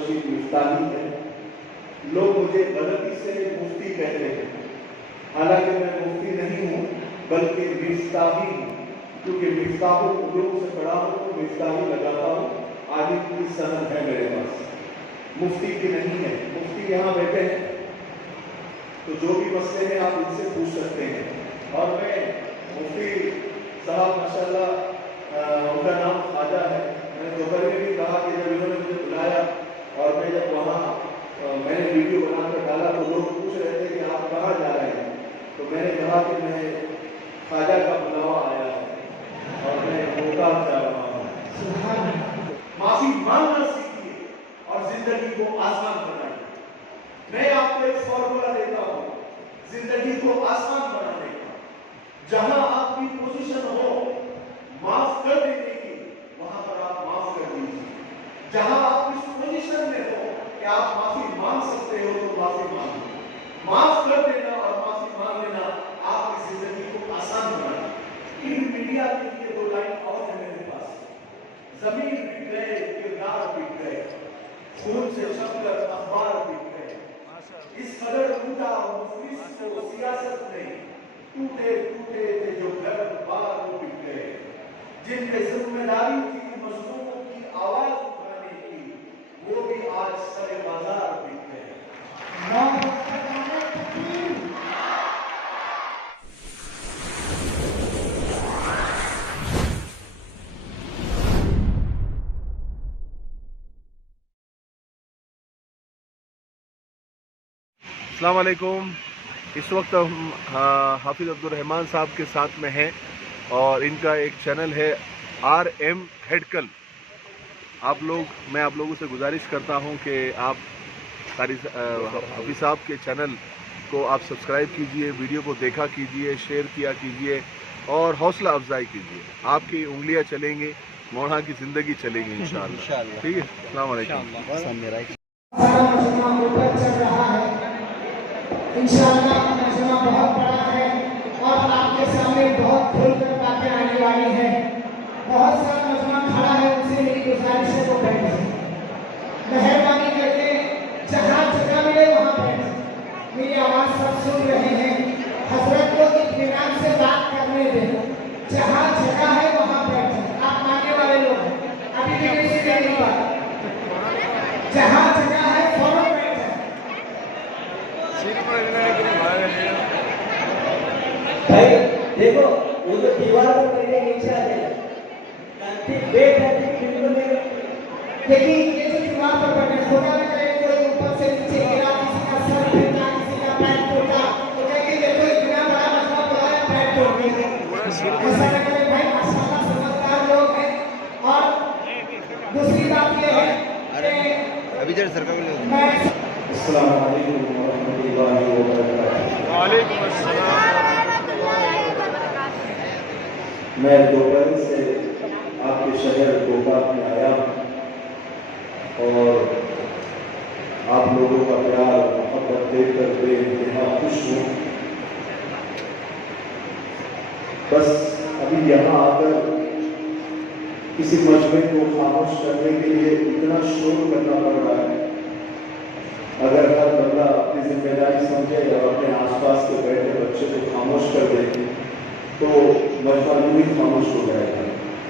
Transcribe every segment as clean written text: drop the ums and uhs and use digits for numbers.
रशीद मुफ्ताही है। लोग मुझे गलती से मुफ्ती कहते हैं, हालांकि मैं मुफ्ती नहीं हूँ बल्कि मिफ्ताही हूँ, क्योंकि मिफ्ताहुल उलूम से पढ़ा हूँ तो मिफ्ताही लगाता हूँ। आलिम की सनद है मेरे पास, मुफ्ती की नहीं है। मुफ्ती यहाँ बैठे हैं तो जो भी मसले हैं आप इनसे पूछ सकते हैं। और मैं मुफ्ती साहब माशाल्लाह उनका नाम ख्वाजा है। मैंने दोपहर में भी कहा कि जब इन्होंने मुझे बुलाया और मैं जब वहाँ मैंने वीडियो बनाकर डाला तो लोग पूछ रहे थे कि आप कहाँ जा रहे हैं, तो मैंने कहा कि मैं ख्वाजा का बुलावा आया है और मैं मोहताज जा रहा हूँ। माफी मांगना सीखिए और जिंदगी को आसान बनाइए। मैं आपको एक फॉर्मूला देता हूँ जिंदगी को आसान बनाने का। जहां आपकी पोजीशन हो माफ कर देने की, वहां पर आप माफ कर दीजिए। जहां आप इस पोजीशन में हो कि आप माफी मांग सकते हो तो माफी मांगो। माफ कर देना और माफी मांग लेना आपकी जिंदगी को आसान बनाना। इन मीडिया के लिए दो लाइन और है मेरे पास। जमीन बिक गए, किरदार बिक गए, खून से छपकर अखबार बिक गए। इस कदर टूटा मुफलिस को सियासत में, टूटे टूटे थे जो घर बार वो बिक गए। जिन पे जिम्मेदारी थी मजलूमों की आवाज उठाने की, वो भी आज सरे बाजार बिक गए। अस्सलाम वालेकुम। इस वक्त हम हाफिज़ अब्दुल रहमान साहब के साथ में हैं और इनका एक चैनल है RM हेडकल। मैं आप लोगों से गुजारिश करता हूं कि आप हाफिज़ साहब के चैनल को आप सब्सक्राइब कीजिए, वीडियो को देखा कीजिए, शेयर किया कीजिए और हौसला अफजाई कीजिए। आपकी उंगलियां चलेंगी, मोड़ा की ज़िंदगी चलेगी इंशाअल्लाह। ठीक है, अस्सलाम वालेकुम। इंशाअल्लाह मजमा बहुत बड़ा है और आपके सामने बहुत खुलकर बातें आने वाली है। बहुत सारा मजमा खड़ा है, उनसे मेरी गुजारिश है वो बैठे, मेहरबानी करके जहाँ जगह मिले वहाँ बैठे। मेरी आवाज़ सब सुन रहे हैं, हजरत को इत्मीनान से बात करने दें। जहाँ जगह है वहाँ बैठे। आप मांगने वाले लोग हैं, अभी भी किसी ने नहीं बात। जहाँ जगह है फौरन भाई देखो, वो जो दीवार पर बैठे नीचे आ जाए, बेट है बिल्कुल नहीं। देखिए ये जो दीवार पर बैठे, खुदा न करे कोई ऊपर से नीचे गिरा, किसी का सर फटा, किसी का पैर टूटा, तो कहेंगे देखो इतना बड़ा मसला बुला है, पैर टूट गया। ऐसा न करे भाई, माशाल्लाह समझदार लोग हैं। और दूसरी बात ये है कि अभी जरा सरकार अस्सलाम वालेकुम वरहमतुल्लाहि वबरकातुहू। वालेकुम अस्सलाम। मैं दोपहर से आपके शहर गोकाक में आया और आप लोगों का प्यार मोहब्बत देखकर बेइंतहा खुश हूँ। बस अभी यहाँ आकर किसी मजमे को खामोश करने के लिए इतना शोर करना पड़ रहा है। अगर हर बंदा अपनी जिम्मेदारी समझे और अपने आसपास के बैठे बच्चे को खामोश कर दे तो मजमा यूं ही खामोश हो जाएगा,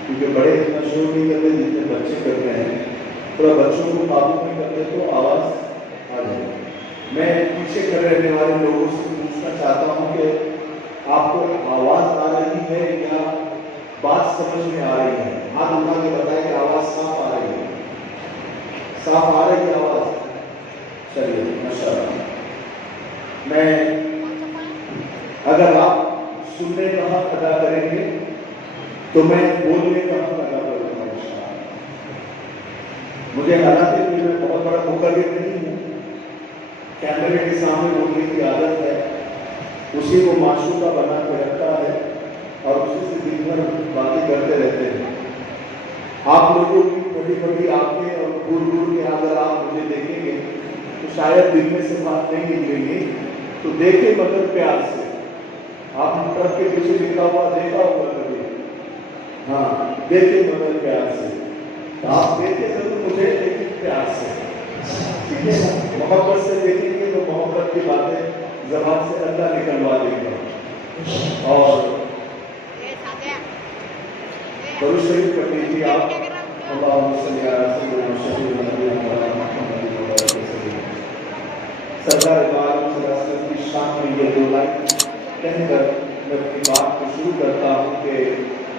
क्योंकि बड़े इतना शोर नहीं करते जितने बच्चे करते हैं। थोड़ा बच्चों को काबू में करते तो आवाज़ आ जाएगी। मैं पीछे खड़े रहने वाले लोगों से पूछना चाहता हूँ कि आपको आवाज़ आ रही है या बात समझ में आ रही है? हाथ उठा के बताएं कि आवाज़ साफ आ रही है। साफ आ रही है आवाज़? चलिए माशाअल्लाह। मैं अगर आप सुनने का हक अदा करेंगे तो मैं बोलने का हक अदा करूंगा इंशाअल्लाह। मुझे हालांकि मैं बहुत बड़ा मुकर्रिर नहीं हूँ, कैमरे के सामने बोलने की आदत है, उसी को माशूका बना के रखा है और उसी से दिन भर बातें करते रहते हैं। आप लोगों की बड़ी बड़ी आंखें और दूर दूर के अगर आप मुझे देखेंगे तो शायद दिन में से बात नहीं निकलेंगी, तो देखें मगर प्यार से। आपने ट्रक के पीछे लिखा हुआ देखा होगा कभी? हाँ, देखें मगर प्यार से। तो आप देखें जरूर मुझे, लेकिन प्यार से। ठीक है, मोहब्बत से देखेंगे तो मोहब्बत की बातें ज़बान से अल्लाह निकलवा देगा। और दरूद शरीफ पढ़ लीजिए आप, अल्लाहुम्मा सल्ली अला सय्यिदिना मुहम्मद व अला आलिहि सरदार वालम की शान में ये दो लाइन कहकर मैं अपनी बात को शुरू करता हूँ कि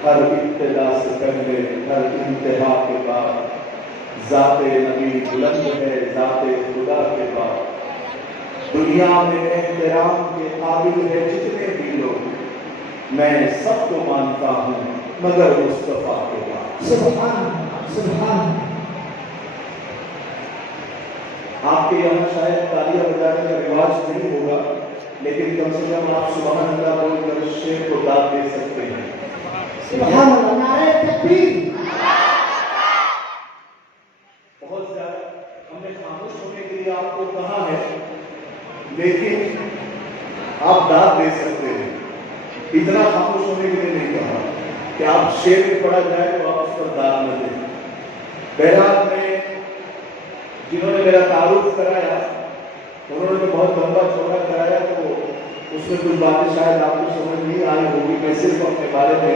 हर इब्तिदा से पहले हर इंतहा के बाद ज़ाते नबी बुलंद है, ज़ाते खुदा के बाद दुनिया में एहतराम के काबिल है जितने भी लोग, मैं सबको मानता हूँ मगर मुस्तफा के बाद। सुभान सुभान। आपके यहाँ शायद तालियां बजाने का रिवाज नहीं होगा, लेकिन कम से कम आप सुभान अल्लाह बोलकर शेर को दाद दे सकते हैं। सुभान अल्लाह, नारे तकबीर। बहुत ज्यादा हमने खामोश होने के लिए आपको कहा है, लेकिन आप दाद दे सकते हैं। इतना खामोश होने के लिए नहीं कहा कि आप शेर में पढ़ा जाए तो आप उस पर दाद न दें। बहरहाल में जिन्होंने मेरा तारुफ कराया उन्होंने तो बहुत लंबा चौड़ा कराया, तो उसमें कुछ बातें शायद आपको समझ नहीं आई होगी। मैं सिर्फ अपने बारे में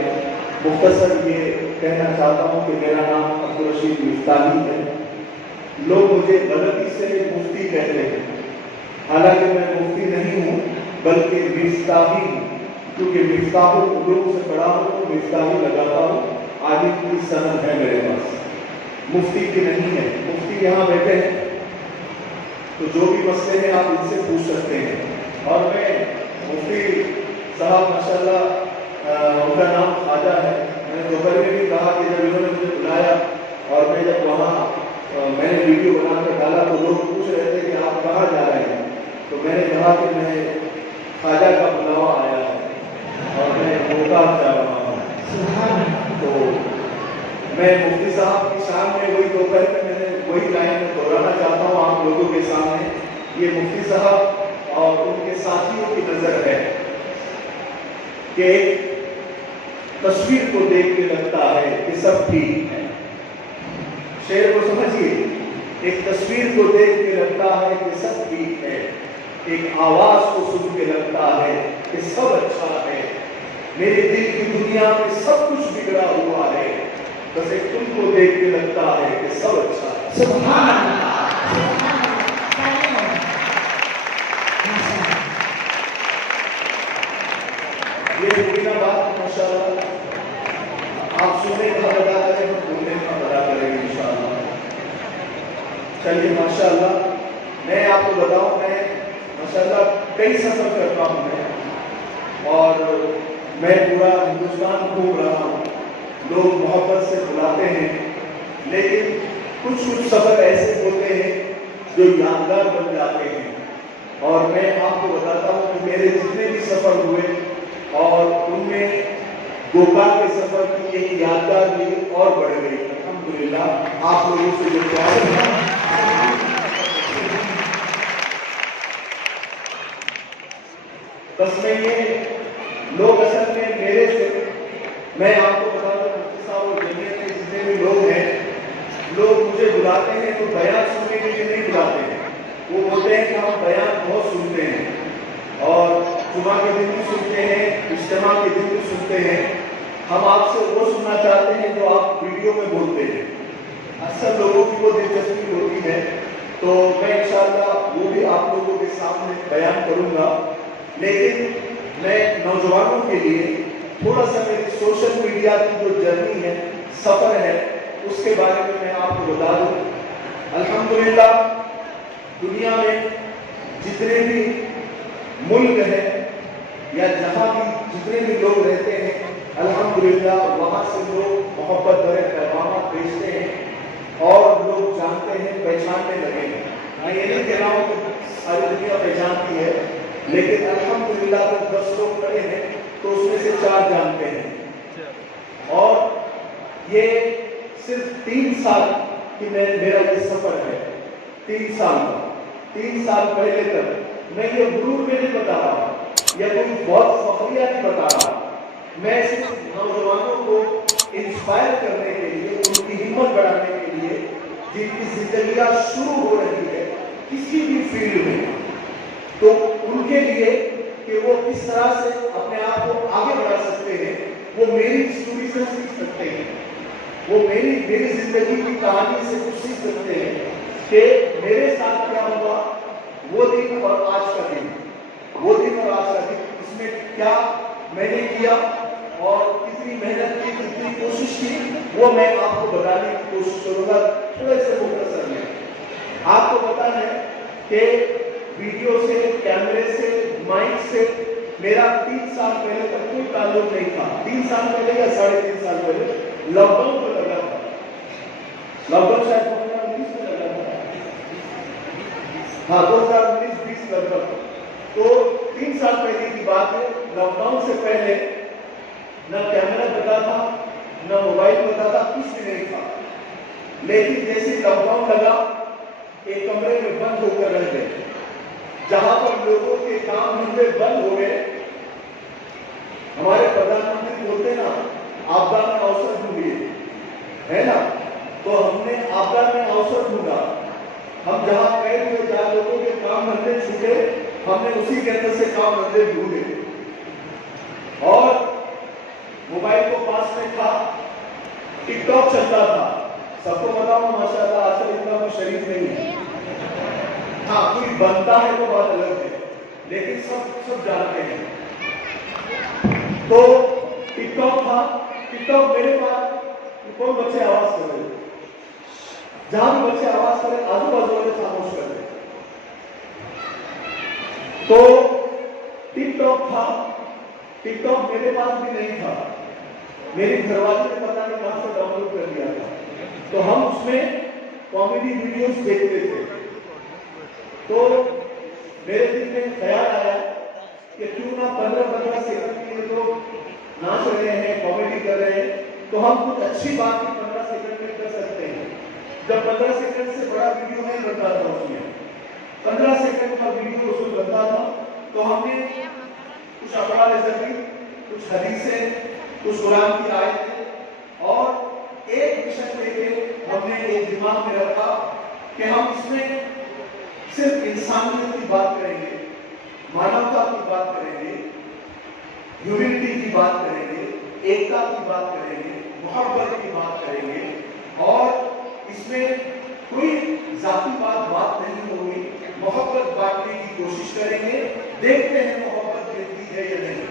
मुख्तसर ये कहना चाहता हूँ कि मेरा नाम अब्दुल रशीद मिफ्ताही है। लोग मुझे गलती से मुफ्ती कहते हैं, हालांकि मैं मुफ्ती नहीं हूँ बल्कि मिफ्ताही हूँ, क्योंकि मिफ्ताहुल उलूम से पढ़ा हूँ तो मिफ्ताही लगाता हूँ। आगे की सनद है मेरे पास, मुफ्ती की नहीं है। मुफ्ती यहाँ बैठे हैं तो जो भी मसले हैं आप इनसे पूछ सकते हैं। और मैं मुफ्ती साहब माशाल्लाह उनका नाम ख्वाजा है। मैंने दोपहर में भी कहा कि जब इन्होंने मुझे बुलाया और मैं जब वहाँ मैंने वीडियो बनाकर डाला तो लोग पूछ रहे थे कि आप कहाँ जा रहे हैं, तो मैंने कहा कि मैं ख्वाजा का बुलावा आया है और मैं मोहताज जा रहा हूँ। तो मैं मुफ्ती साहब की शान में वही दोपहर में मैंने वही लाइन में दोहराना चाहता हूँ आप लोगों के सामने। ये मुफ्ती साहब और उनके साथियों की नजर है कि तस्वीर को देख के लगता है कि सब ठीक है। शेर को समझिए, एक तस्वीर को देख के लगता है कि सब ठीक है, एक आवाज को सुन के लगता है कि सब अच्छा है। मेरे दिल की दुनिया में सब कुछ बिगड़ा हुआ है, बस एक तुमको देख के लगता है कि सब अच्छा है। सुभान अल्लाह। ये मुबीना बात माशाअल्लाह आप सुनने का बता करें, हम बोलने का बता करेंगे इंशाअल्लाह। चलिए माशाअल्लाह, मैं आपको बताऊं, मैं माशाअल्लाह कई सफर करता हूं मैं, और मैं पूरा हिंदुस्तान घूम रहा हूँ। लोग मोहब्बत से बुलाते हैं, लेकिन कुछ सफर ऐसे होते हैं जो यादगार बन जाते हैं। और मैं आपको बताता हूँ कि मेरे जितने भी सफर हुए और उनमें गोपाल के सफर की एक यादगार भी और बढ़ गई। अल्हम्दुलिल्लाह आप लोगों से जो प्यार है, बस मैं ये लोग असल में मेरे से, मैं आपको बता दूं मुफ्ती साहब और जमीयत के जितने भी लोग हैं, लोग मुझे बुलाते हैं तो बयान सुनने के लिए नहीं बुलाते हैं। वो बोलते हैं कि हम बयान बहुत सुनते हैं और जुमा के दिन भी सुनते हैं, इज्तिमा के दिन भी सुनते हैं। हम आपसे वो सुनना चाहते हैं जो आप वीडियो में बोलते हैं। अक्सर लोगों की वो दिलचस्पी होती है, तो मैं इंशाअल्लाह वो भी आप लोगों के सामने बयान करूंगा। लेकिन मैं नौजवानों के लिए थोड़ा सा मेरी सोशल मीडिया की जो जर्नी है, सफर है, उसके बारे में मैं आपको बता दूं। अल्हम्दुलिल्लाह दुनिया में जितने भी मुल्क हैं या जहाँ भी जितने भी लोग रहते हैं, अल्हम्दुलिल्लाह वहाँ से लोग मोहब्बत भरे पैगाम भेजते हैं और लोग जानते हैं, पहचानने लगे हैं। मैं ये नहीं कह रहा हूँ कि सारी दुनिया पहचानती है, लेकिन अल्हम्दुलिल्लाह तो 10 लोग खड़े हैं तो उसमें से 4 जानते हैं। और ये सिर्फ 3 साल की मेरा ये सफर है, 3 साल का। 3 साल पहले तक मैं ये गुरूर में नहीं बता रहा या कोई बहुत फखरिया नहीं बता रहा, मैं सिर्फ नौजवानों को इंस्पायर करने के लिए, उनकी हिम्मत बढ़ाने के लिए, जिनकी जिंदगियां शुरू हो रही है किसी भी फील्ड में, तो उनके लिए कि वो किस तरह से अपने आप को आगे बढ़ा सकते हैं, वो मेरी स्टोरी से सीख सकते हैं, वो मेरी जिंदगी की कहानी से कुछ सीख सकते हैं कि मेरे साथ क्या हुआ, वो दिन और आज का दिन, वो दिन और आज का दिन, इसमें क्या मैंने किया और कितनी मेहनत की, कितनी कोशिश की, वो मैं आपको बताने की कोशिश करूंगा थोड़े से मुख्तसर में। आपको पता है कि वीडियो से, कैमरे से, माइक से मेरा 3 साल पहले तक कोई ताल्लुक नहीं था। 3 साल पहले या 3.5 साल पहले लॉकडाउन तो लगा था, लॉकडाउन शायद 2019 में लगा था, हाँ 2019-20 लगभग। तो 3 साल पहले की बात है। लॉकडाउन से पहले न कैमरा पता था, न मोबाइल पता था, कुछ भी नहीं था। लेकिन जैसे लॉकडाउन लगा, एक कमरे में बंद होकर रह गए, जहां पर लोगों के काम धंधे बंद हो गए। हमारे प्रधानमंत्री बोलते ना, आपदा में अवसर ढूंढिए, है ना, तो हमने आपदा में अवसर ढूंढा। हम जहां कैद हुए, जहां लोगों के काम धंधे छूटे, हमने उसी के अंदर से काम धंधे ढूंढे और मोबाइल को पास में था, टिकटॉक चलता था। सबको बताओ माशाल्लाह आजकल इतना कोई शरीफ नहीं है। हाँ, कोई बनता है तो बात अलग है, लेकिन सब जानते हैं। तो टिकटॉक था, टिकटॉक मेरे पास कौन बच्चे आवाज कर रहे, जहां भी बच्चे आवाज करें आजू बाजू वाले खामोश कर दे। तो टिकटॉक था, टिकटॉक मेरे पास भी नहीं था, मेरी घरवाली ने पता नहीं कहां से डाउनलोड कर लिया था। तो हम उसमें कॉमेडी वीडियोस देखते थे। तो मेरे दिल में ख्याल आया कि क्यों ना 15-15 सेकंड के लिए तो नाच रहे हैं, कॉमेडी कर रहे हैं, तो हम कुछ अच्छी बात भी 15 सेकंड में कर सकते हैं। जब 15 सेकंड से बड़ा वीडियो नहीं बनता था उसमें, 15 सेकंड का वीडियो उसमें बनता था, तो हमने कुछ अक़वाल ज़िक्र, कुछ हदीसें, कुछ कुरान की आयतें और एक विषय लेके हमने एक दिमाग में रखा कि हम इसमें सिर्फ इंसानियत की बात करेंगे, मानवता की बात करेंगे, ह्यूमैनिटी की बात करेंगे, एकता की बात करेंगे, मोहब्बत की बात करेंगे और इसमें कोई जातिवाद बात नहीं होगी, मोहब्बत बांटने की कोशिश करेंगे। देखते हैं मोहब्बत मिलती है या नहीं,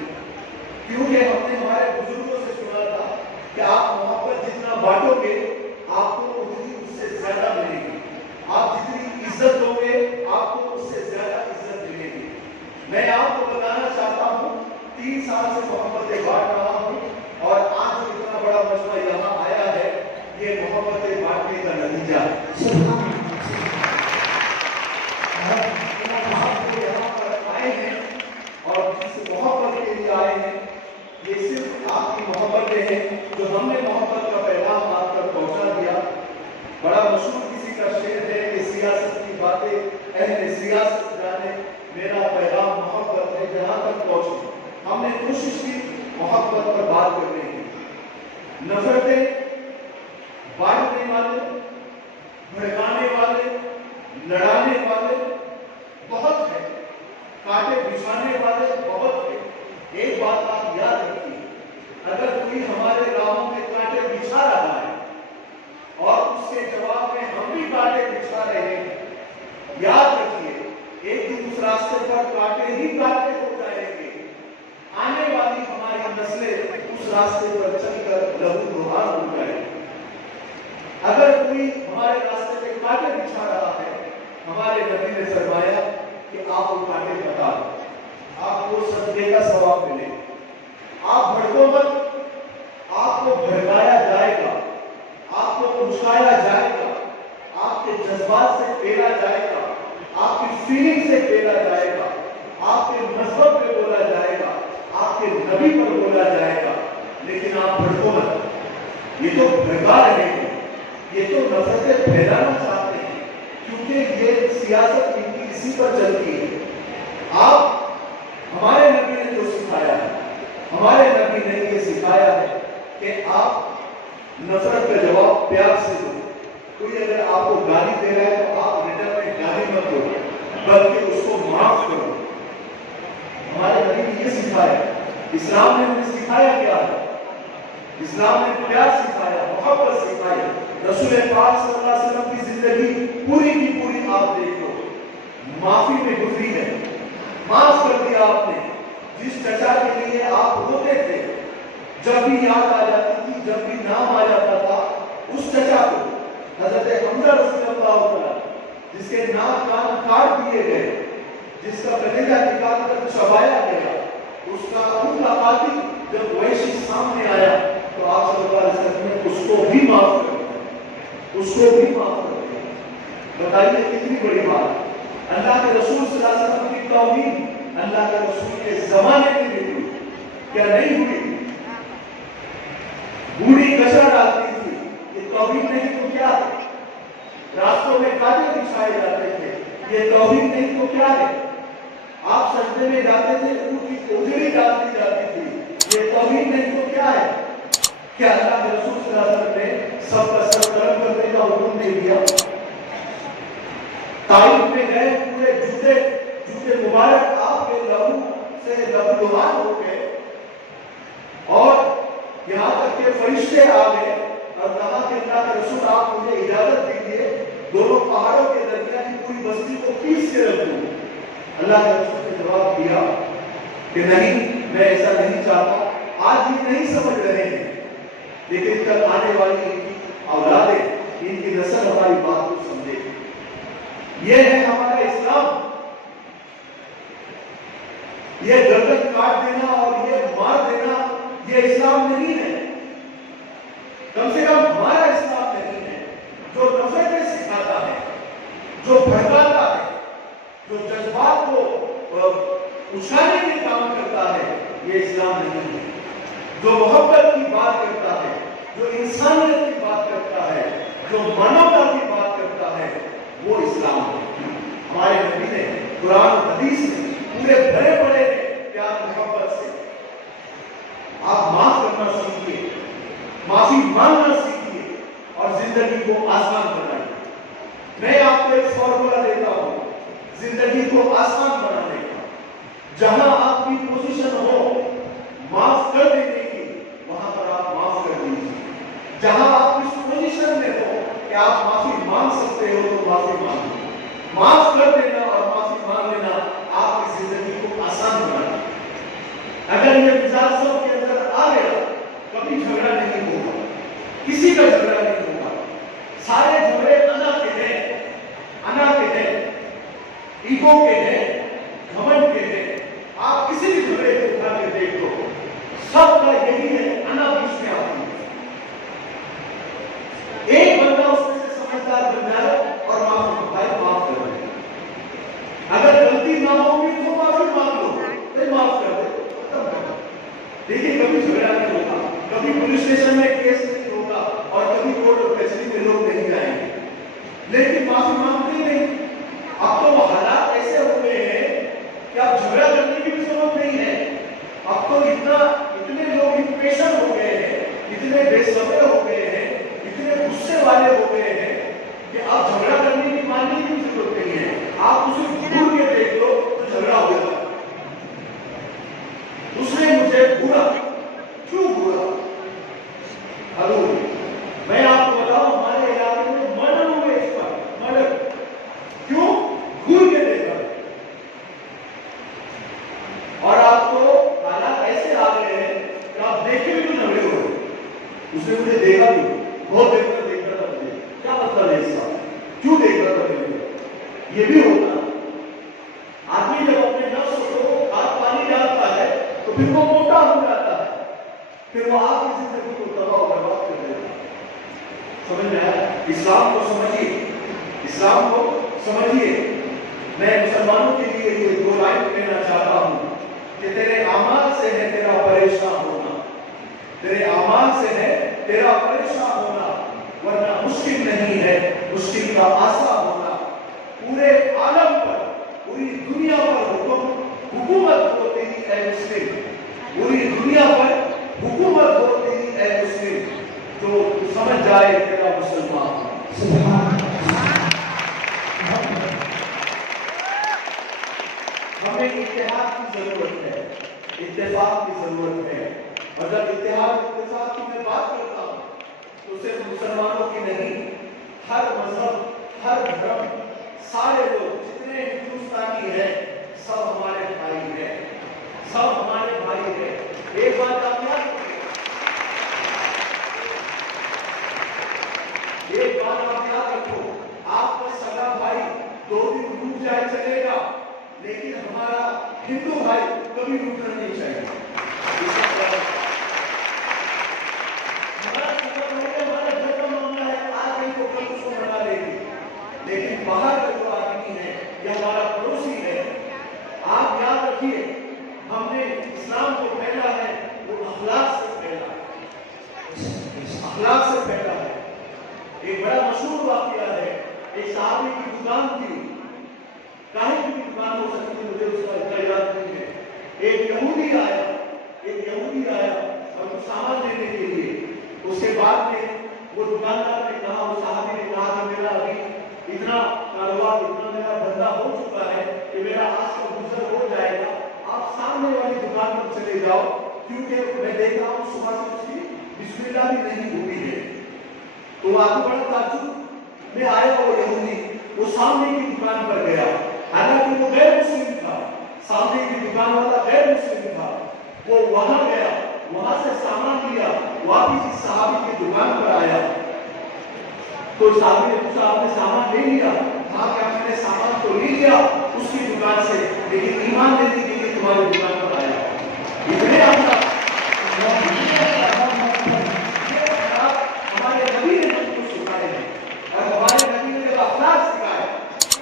क्योंकि हमने हमारे बुजुर्गों से सुना था कि आप मोहब्बत जितना बांटोगे आपको उतनी उससे ज्यादा मिलेगी, आप जितनी इज्जत दोगे आपको उससे ज्यादा इज्जत मिलेगी। मैं आपको बताना चाहता हूँ 3 साल से मोहब्बतें बांट रहा हूँ और आज जो इतना बड़ा मसला यहाँ आया है, ये मोहब्बतें बांटने का नतीजा है। यहाँ पर आए हैं और जिस मोहब्बत के लिए आए हैं, ये सिर्फ आपकी मोहब्बतें हैं जो हमने मोहब्बत का पैगाम आप तक पहुंचा दिया। बड़ा मशहूर किसी का शेर है कि सियासत की बातें अहले सियासत जाने, मेरा पैगाम मोहब्बत है जहां तक पहुंचे। हमने कोशिश की मोहब्बत पर बात करने की। नफरतें बांटने वाले, भड़काने वाले, लड़ाने वाले बहुत है, कांटे बिछाने वाले बहुत है। एक बात आप याद रखिए, अगर कोई हमारे राहों में कांटे बिछा रहा है और उसके जवाब में हम भी कांटे बिछा रहे हैं, याद रखिए एक दिन उस रास्ते पर कांटे ही कांटे हो जाएंगे। आने वाली हमारी नस्लें उस रास्ते पर चलकर लहूलुहान हो जाएंगे। अगर कोई हमारे रास्ते पे कांटे बिछा रहा है, हमारे नबी ने फरमाया कि आप वो कांटे बता दो, आपको सदके का सवाब मिले। आप भड़को मत, आपको भड़काया जाएगा, आपको उछाया जाएगा, आपके जज्बात से पेला जाएगा, आपकी फीलिंग से पेला जाएगा, आपके मजहब पे बोला जाएगा, आपके नबी पर बोला जाएगा, लेकिन आप भड़को मत। ये तो भड़का रहे हैं, ये तो नफरतें फैलाना चाहते हैं, क्योंकि ये सियासत इनकी इसी पर चलती है। आप हमारे नबी ने जो सिखाया है, हमारे नबी ने ये सिखाया है कि आप नफरत का जवाब प्यार से दो। कोई अगर आपको गाली दे रहा है तो आप रिटर्न में गाली मत दो, اسلام نے ہمیں سکھایا کیا ہے؟ اسلام نے پیار سکھایا، محبت سکھائی۔ رسول پاک صلی اللہ علیہ وسلم کی زندگی پوری کی پوری آپ دیکھ لو، معافی میں گزری ہے، معاف کر دیا آپ نے۔ جس چچا کے لیے آپ روتے تھے، جب بھی یاد آ جاتی تھی، جب بھی نام آ جاتا تھا، اس چچا کو حضرت حمزہ رضی اللہ عنہ جس کے ناک کان کاٹ دیے گئے، جس کا کلیجہ نکال کر چبایا گیا، اس کا ان کا قاتل جب وحشی سامنے آیا تو آپ صلی اللہ علیہ وسلم نے اس کو بھی معاف کر دیا، اس کو بھی معاف کر دیا۔ بتائیے کتنی بڑی بات۔ اللہ کے رسول صلی اللہ علیہ وسلم کی توہین اللہ کے رسول کے زمانے میں بھی ہوئی، کیا نہیں ہوئی؟ بوڑھی کچرا ڈالتی تھی، یہ توہین نہیں تو کیا ہے؟ راستوں میں کانٹے بچھائے جاتے تھے، یہ توہین نہیں تو کیا ہے؟ آپ سجدے میں جاتے تھے، ان کی اجڑی ڈال دی جاتی تھی، یہ توہین نہیں تو کیا ہے؟ کیا اللہ کے رسول صلی اللہ علیہ وسلم نے سب کا سر قلم کرنے کا حکم دے دیا؟ طائف میں گئے، پورے جوتے مبارک آپ کے لہو سے لہولہان ہو گئے، اور یہاں تک کہ فرشتے آ گئے اور کہا کہ اللہ کے رسول آپ مجھے اجازت دیجیے دونوں پہاڑوں کے درمیان کی پوری بستی کو پیس کے رکھ دوں۔ اللہ کے رسول نے جواب دیا کہ نہیں، میں ایسا نہیں چاہتا۔ آج یہ نہیں سمجھ رہے ہیں، لیکن کل آنے والی ان کی اولادیں، ان کی نسل ہماری بات کو سمجھے۔ یہ ہے ہمارا اسلام۔ یہ گردن کاٹ دینا اور یہ مار دینا یہ اسلام نہیں ہے، کم سے کم ہمارا اسلام نہیں ہے۔ جو نفرتیں سکھاتا ہے، جو بھڑکاتا ہے، جو جذبات کو اچھالنے کے کام کرتا ہے، یہ اسلام نہیں ہے۔ جو محبت کی بات کرتا ہے، جو انسانیت کی بات کرتا ہے، جو مانوتا کی بات کرتا ہے، وہ اسلام ہے۔ ہمارے نبی نے قرآن و حدیث میں پورے بھرے پڑے ہیں پیار محبت سے۔ آپ معاف کرنا سیکھیے، معافی مانگنا سیکھیے اور زندگی کو آسان بنائیے۔ میں آپ کو ایک فارمولا دیتا ہوں زندگی کو آسان بنانے کا۔ جہاں آپ کی پوزیشن ہو معاف کر دینے کی، وہاں پر آپ معاف کر دیجیے۔ جہاں آپ اس پوزیشن میں ہو کہ آپ معافی مانگ سکتے ہو تو معافی مانگو۔ معاف کر دینا اور معافی مانگ لینا آپ کی زندگی کو آسان بنانا۔ اگر یہ مزاج سب کے اندر آ گیا، کبھی جھگڑا نہیں ہوگا، کسی کا جھگڑا نہیں ہوگا۔ سارے جھگڑے انا کے ہیں، انا کے ہیں، ایگو کے ہیں، گھمنڈ کے ہیں۔ آپ کسی بھی جھگڑے کو اٹھا کے دیکھ لو، سب کا یہی ہے، انا بیچ میں آتی ہے۔ ایک بندہ اس میں سے سمجھدار بن جائے اور معاف کر دے۔ اگر غلطی نہ ہوگی تو معافی مانگ لو، پھر معاف کر دے، ختم کر دو۔ دیکھیے کبھی جھگڑا نہیں ہوگا، کبھی پولیس اسٹیشن میں کیس نہیں ہوگا اور کبھی کورٹ اور کچہری میں لوگ نہیں جائیں گے، لیکن معافی مانگتے ہی نہیں۔ اب تو وہ حالات ایسے ہو گئے ہیں کہ اب جھگڑا کرنے کی بھی ضرورت نہیں ہے۔ اب تو اتنے لوگ امپیشنٹ ہو گئے ہیں، اتنے بے صبر ہو گئے ہیں، اتنے غصے والے ہو گئے ہیں کہ اب جھگڑا کرنے کی ماننے کی ضرورت نہیں ہے۔ آپ اسے گھور کے دیکھ لو تو جھگڑا ہو جاتا ہے۔ اس نے مجھے گھورا، کیوں گھورا؟ ہلو، میں آپ کو بتاؤں ہمارے علاقے میں مرڈر ہوئے، اس پر مرڈر کیوں؟ گھور کے دیکھا۔ اور آپ کو حالات ایسے آ گئے ہیں کہ آپ دیکھے بھی تو جھگڑے ہوئے۔ اس نے مجھے دیکھا بھی، بہت دیر تک دیکھ رہا تھا مجھے، کیا مطلب ہے اس کا؟ کیوں دیکھ رہا تھا مجھے؟ یہ بھی ہوتا ہے۔ آدمی جب اپنے نفس کو ہاتھ پانی ڈالتا ہے تو پھر وہ موٹا ہو جاتا ہے، پھر وہ آپ کی زندگی کو تباہ و برباد کر دیتا ہے۔ سمجھ میں آیا؟ اسلام کو سمجھیے، اسلام کو سمجھیے۔ میں مسلمانوں کے لیے یہ دو لائن کہنا چاہتا ہوں کہ تیرے اعمال سے ہے تیرا پریشان ہونا، تیرے اعمال سے ہے تیرا پریشان ہونا، ورنہ مشکل نہیں ہے مشکل کا آسان ہونا۔ پورے عالم پر، پوری دنیا پر حکومت ہو تیری اے مسلم، پوری دنیا پر حکومت ہو تیری اے مسلم، تو سمجھ جائے تیرا مسلمان۔ ہمیں اتحاد کی ضرورت ہے، इत्तेफाक की जरूरत है। और जब इत्तेफाक की मैं बात करता हूँ तो सिर्फ मुसलमानों की नहीं, हर मजहब, हर धर्म, सारे लोग जितने हिंदुस्तानी हैं सब हमारे भाई हैं, सब हमारे भाई हैं। एक बात आप याद रखिए, एक बात आप याद रखो, आपका सगा भाई 2 दिन रुक जाए चलेगा, लेकिन हमारा हिंदू भाई कभी रुकना नहीं चाहिए। हमारा सगा भाई हमारे घर का मामला है, आज नहीं तो कल उसको मना लेंगे, लेकिन बाहर का जो आदमी है या हमारा पड़ोसी है, आप याद रखिए, हमने इस्लाम को पहला है वो अखलाक से पहला है, अखलाक से पहला है। एक बड़ा मशहूर वाकया है, एक साहबी की दुकान थी, काहे की दुकान हो सकती है मुझे उसका इतना याद नहीं है। एक यहूदी आया और कुछ सामान लेने के लिए, उसके बाद में वो दुकानदार ने कहा, वो साहबी ने कहा कि मेरा अभी इतना कारोबार, इतना मेरा धंधा हो चुका है कि मेरा आज का गुजर हो जाएगा, आप सामने वाली दुकान पर चले जाओ, क्योंकि मैं देख रहा हूँ सुबह से उसकी बिस्मिल्लाह भी नहीं हुई है। तो आगे बड़ा ताज्जुब में आया वो यहूदी, वो सामने की दुकान पर गया, हालांकि वो गैर मुस्लिम था, सामने की दुकान वाला गैर मुस्लिम था, वो वहां गया, वहां से सामान लिया, वापिस इस साहबी की दुकान पर आया। तो साहबी ने पूछा, आपने सामान ले लिया? कहा कि आपने सामान तो ले लिया उसकी दुकान से, लेकिन ईमान लेने के लिए तुम्हारी दुकान पर आया। इतने हमारे नबी ने हमको सिखाए हैं, और हमारे नबी ने जब अखलाक सिखाए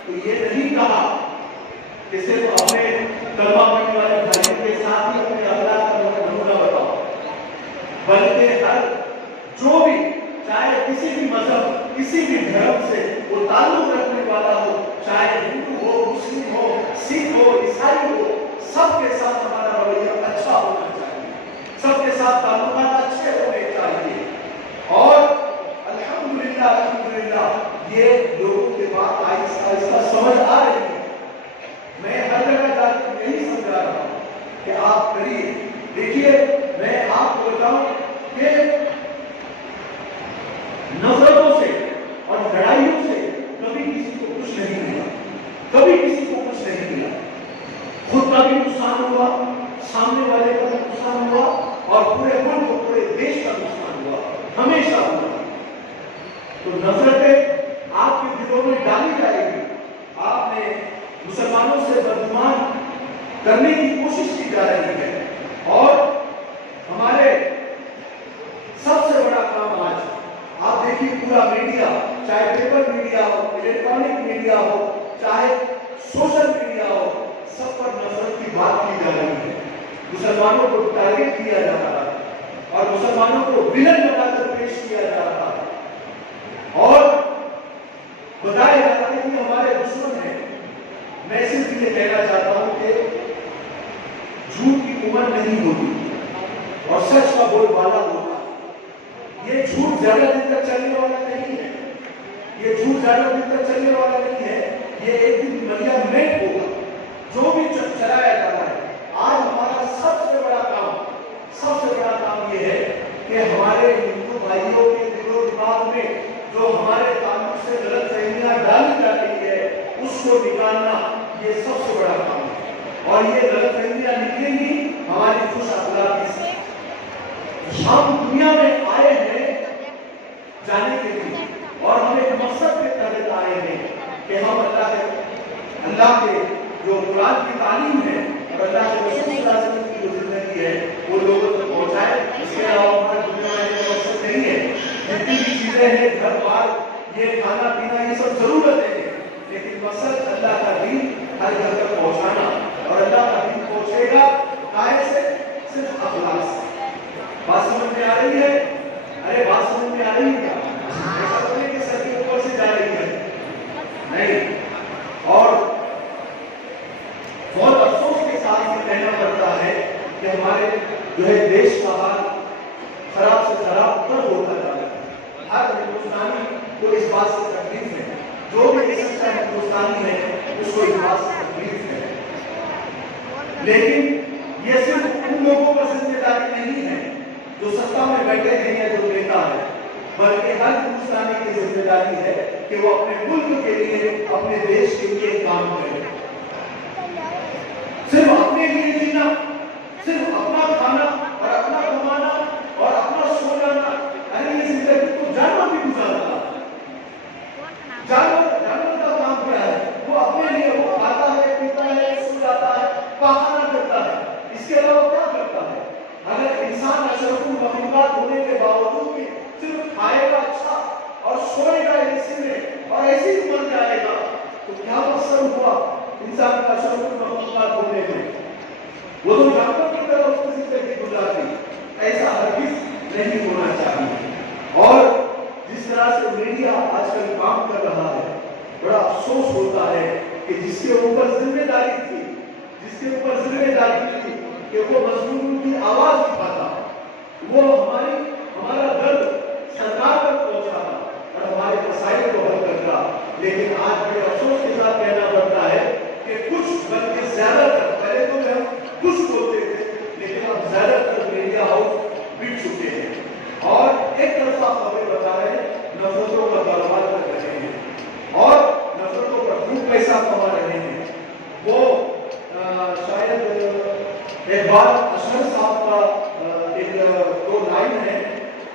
तो ये नहीं कहा कि सिर्फ अपने कलमा पढ़ने वाले भाइयों के साथ ही अपने अखलाक का नमूना बताओ, बल्कि हर जो भी, चाहे किसी भी मजहब, किसी भी धर्म से वो ताल्लुक रखने वाला हो, चाहे हिंदू हो, मुस्लिम हो, सिख हो, ईसाई हो, सबके साथ हमारा रवैया अच्छा होना चाहिए, सबके साथ ताल्लुकात अच्छे होने चाहिए। और अल्हम्दुलिल्लाह ये लोगों के बात आहिस्ता आहिस्ता समझ आ रही है। मैं हर जगह जाकर यही समझा रहा हूँ कि आप करिए। देखिए, मैं आपको बताऊं कि नफरतों से और लड़ाइयों से कभी किसी को कुछ नहीं मिला, कभी किसी को कुछ नहीं मिला। खुद का भी नुकसान हुआ, सामने वाले का भी नुकसान हुआ, और पूरे मुल्क को, पूरे देश का नुकसान हुआ, हमेशा हुआ। तो नफरतें आपके दिलों में डाली जाएगी, आपने मुसलमानों से बदगुमान करने की कोशिश की जा रही है। और हमारे सबसे बड़ा काम आज, आप देखिए, पूरा मीडिया, चाहे पेपर मीडिया हो, इलेक्ट्रॉनिक मीडिया हो, चाहे सोशल मीडिया हो, सब पर नफरत की बात की जा रही है। मुसलमानों को टारगेट किया जा रहा है और मुसलमानों को विलन बनाकर पेश किया जा रहा है और बताया जा रहा है कि हमारे दुश्मन हैं। मैं सिर्फ ये कहना चाहता हूं कि झूठ की उम्र नहीं होती और सच का बोलबाला होता। ये झूठ ज्यादा दिन तक चलने वाला नहीं है, ये झूठ ज्यादा दिन तक चलने वाला नहीं है, ये एक दिन मरिया में होगा। जो भी चलाया जा रहा है, आज हमारा सबसे बड़ा काम ये है कि हमारे हिंदू भाइयों के दिलो दिमाग में जो हमारे कानून से गलत फहमियां डाली जा रही है, उसको निकालना ये सबसे बड़ा काम है। और ये गलत फहमियां निकलेंगी हमारी खुश अखलाकी से। हम दुनिया में आए हैं जाने के लिए, और हम एक मकसद के तहत आए हैं कि हम अल्लाह के जो कुरान की तालीम है और अल्लाह के रसूल सल्लल्लाहु अलैहि वसल्लम की जो जिंदगी है वो लोगों तक पहुंचाए। इसके अलावा हमारा दुनिया में मकसद नहीं है। जितनी भी चीजें हैं, घर बार, ये खाना पीना, ये सब जरूरत है, लेकिन मकसद अल्लाह का दीन हर घर तक पहुंचाना। और अल्लाह का दीन पहुंचेगा काहे से? सिर्फ अखलाक से। बात समझ में आ रही है? अरे बात समझ में आ रही है क्या? ऐसा तो नहीं कि सर के ऊपर से जा रही है, नहीं। और बहुत अफसोस के साथ ये कहना पड़ता है कि हमारे जो है देश का हाल खराब से खराब तब होता जा रहा है। हर हिंदुस्तानी को इस बात से तकलीफ है, जो भी सच्चा हिंदुस्तानी है उसको इस बात से तकलीफ है। लेकिन ये सिर्फ जो सत्ता में बैठे हैं या जो नेता है, बल्कि हर हिंदुस्तानी की जिम्मेदारी है कि वो अपने मुल्क के लिए, अपने देश के लिए काम करे। सिर्फ अपने लिए जीना, सिर्फ अपना खाना और अपना कमाना और अपना सो जाना, अरे ये जिंदगी तो जानवर भी गुजारता है। जानवर का काम क्या है? वो अपने लिए वो खाता है, पीता है, सो जाता है, पाखाना करता है, इसके अलावा क्या करता है? अगर इंसान अशरफुल मखलूकात होने के बावजूद भी सिर्फ खाएगा अच्छा और सोएगा एसी में और ऐसे ही मर जाएगा, तो क्या मकसद हुआ इंसान का अशरफुल मखलूकात होने में? वो तो जानवर की तरह उसकी जिंदगी गुजारती, ऐसा हरगिज़ नहीं होना चाहिए। और जिस तरह से मीडिया आजकल काम कर रहा है, बड़ा अफसोस होता है कि जिसके ऊपर जिम्मेदारी थी कि वो मजलूमों की आवाज उठाता, वो हमारा दर्द सरकार तक पहुंचाता और हमारे मसाइल को हल करता, लेकिन आज बड़े अफसोस के साथ कहना पड़ता है कि कुछ, बल्कि ज्यादातर, पहले तो हम कुछ बोलते थे, लेकिन अब ज्यादातर मीडिया हाउस बिक चुके हैं और एक तरफा खबरें बता रहे हैं, नफरतों का कारोबार कर रहे हैं और नफरतों पर खूब पैसा कमा रहे हैं। वो शायद एक बार अशरफ साहब का एक दो लाइन है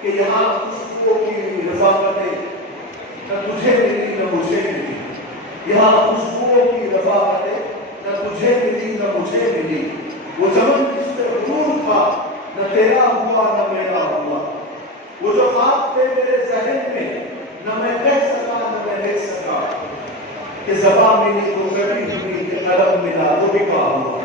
कि यहाँ खुशबुओं की रफाकतें न तुझे मिली न मुझे मिली, यहाँ खुशबुओं की रफाकतें न तुझे मिली न मुझे मिली, वो जमन जिससे दूर था न तेरा हुआ न मेरा हुआ, वो जो ख्वाब थे मेरे ज़हन में न मैं कह सका न मैं लिख सका, कि ज़बान मिली तो कभी हुई कि कलम मिला तो भी कहा हुआ।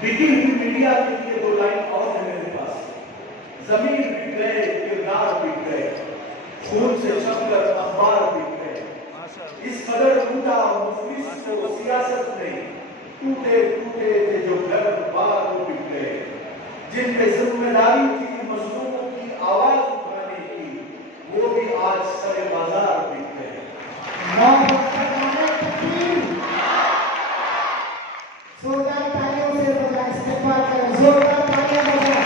बिकी हुई मीडिया के लिए दो लाइन और है मेरे पास। जमीन बिक गए, किरदार बिक गए, खून से छपकर अखबार बिक गए, इस कदर टूटा मुफलिस को सियासत ने, टूटे टूटे थे जो घर बार वो बिक गए, जिन पे जिम्मेदारी थी मजलूमों की आवाज उठाने की, वो भी आज सरे बाजार बिक गए। जोरदार तालियों से बजा, इस्तेमाल करें, जोरदार तालियां बजा।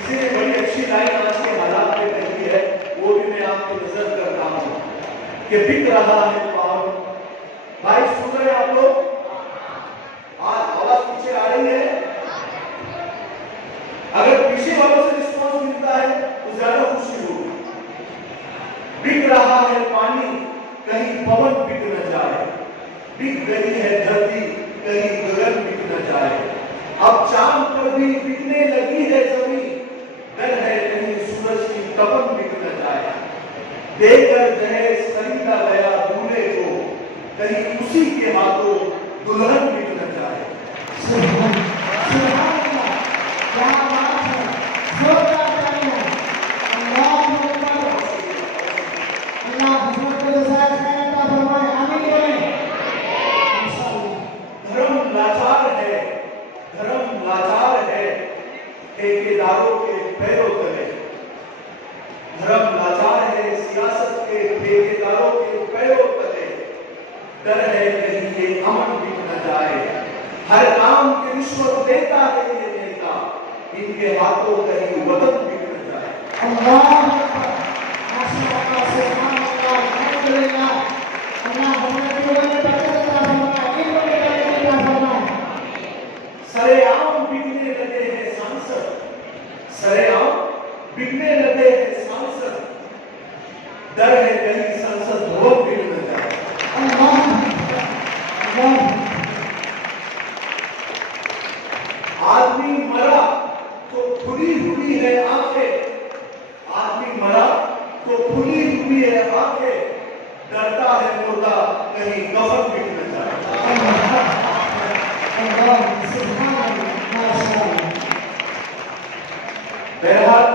इसीलिए बड़ी अच्छी लाइन आज के हालात में कहती है, वो भी मैं आपको नजर करता हूँ कि बिक रहा है पावन। भाई सुन रहे आप लोग? आज आवाज पीछे आ रही है? अगर पीछे वालों से रिस्पॉन्स मिलता है तो ज्यादा खुशी होगी। बिक रहा है पानी, कहीं पवन बिक न जाए, बिक गई है धरती, कहीं गगन बिक न जाए, अब चांद पर भी बिकने लगी है जमीन, डर है कहीं सूरज की तपन बिक न जाए, देकर दहेज खरीदा गया दूल्हे को, कहीं उसी के हाथों दुल्हन बिक न जाए। धर्म लाचार है ठेकेदारों के पैरों तले, धर्म लाचार है सियासत के ठेकेदारों के पैरों तले, डर है कहीं ये अमन बिक न जाए, हर काम की रिश्वत देता है ये नेता, इनके हाथों कहीं वतन बिक न जाए। अल्लाह माशाअल्लाह सुभान अल्लाह अल्हम्दुलिल्लाह। अल्लाह हमारे जीवन में बरकत अता फरमाए, इल्म में बरकत अता फरमाए। सरेआम बिकने लगे हैं सांसद, सरेआम बिकने लगे हैं सांसद, डर है कहीं संसद भवन बिक न जाए। आदमी मरा तो खुली हुई है आंखें, आदमी मरा तो खुली हुई है आंखें, डरता है मुर्दा कहीं कफन बिक न जाए। बहरहाल